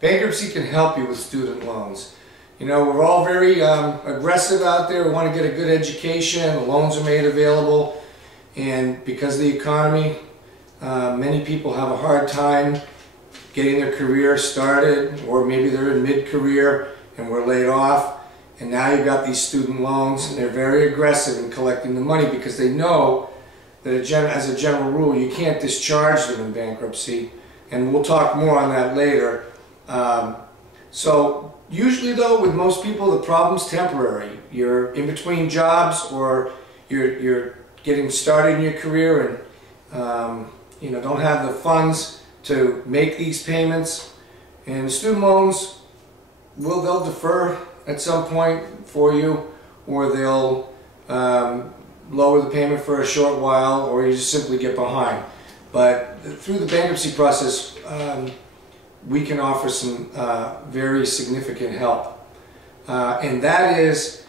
Bankruptcy can help you with student loans. You know, we're all very aggressive out there. We want to get a good education. The loans are made available. And because of the economy, many people have a hard time getting their career started, or maybe they're in mid-career and were laid off. And now you've got these student loans, and they're very aggressive in collecting the money because they know that as a general rule, you can't discharge them in bankruptcy. And we'll talk more on that later. So usually though, with most people, the problem's temporary. You're in between jobs, or you're getting started in your career and you know, don't have the funds to make these payments. And the student loans, they'll defer at some point for you, or they'll lower the payment for a short while, or you just simply get behind. But through the bankruptcy process, we can offer some very significant help. And that is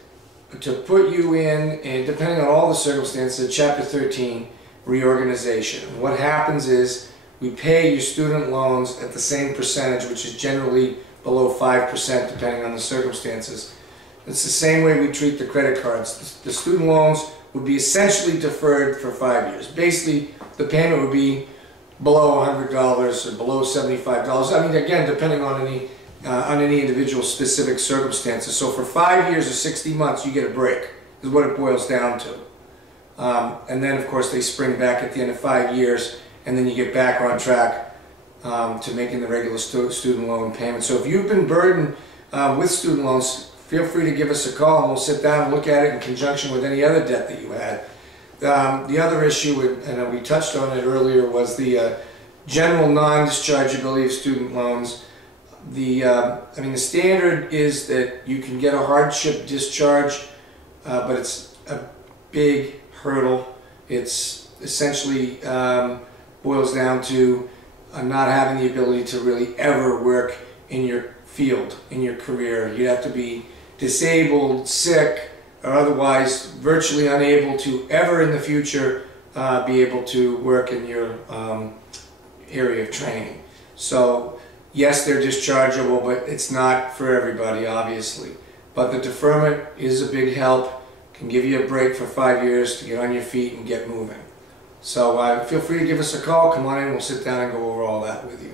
to put you in, and depending on all the circumstances, a Chapter 13 reorganization. What happens is we pay your student loans at the same percentage, which is generally below 5% depending on the circumstances. It's the same way we treat the credit cards. The student loans would be essentially deferred for 5 years. Basically, the payment would be below $100 or below $75. I mean, again, depending on any individual specific circumstances. So for 5 years or 60 months, you get a break, is what it boils down to. And then, of course, they spring back at the end of 5 years, and then you get back on track to making the regular student loan payment. So if you've been burdened with student loans, feel free to give us a call, and we'll sit down and look at it in conjunction with any other debt that you had. The other issue, and we touched on it earlier, was the general non-dischargeability of student loans. I mean, the standard is that you can get a hardship discharge, but it's a big hurdle. It's essentially boils down to not having the ability to really ever work in your field, in your career. You'd have to be disabled, sick, or otherwise virtually unable to ever in the future be able to work in your area of training. So yes, they're dischargeable, but it's not for everybody, obviously. But the deferment is a big help, can give you a break for 5 years to get on your feet and get moving. So feel free to give us a call, come on in, we'll sit down and go over all that with you.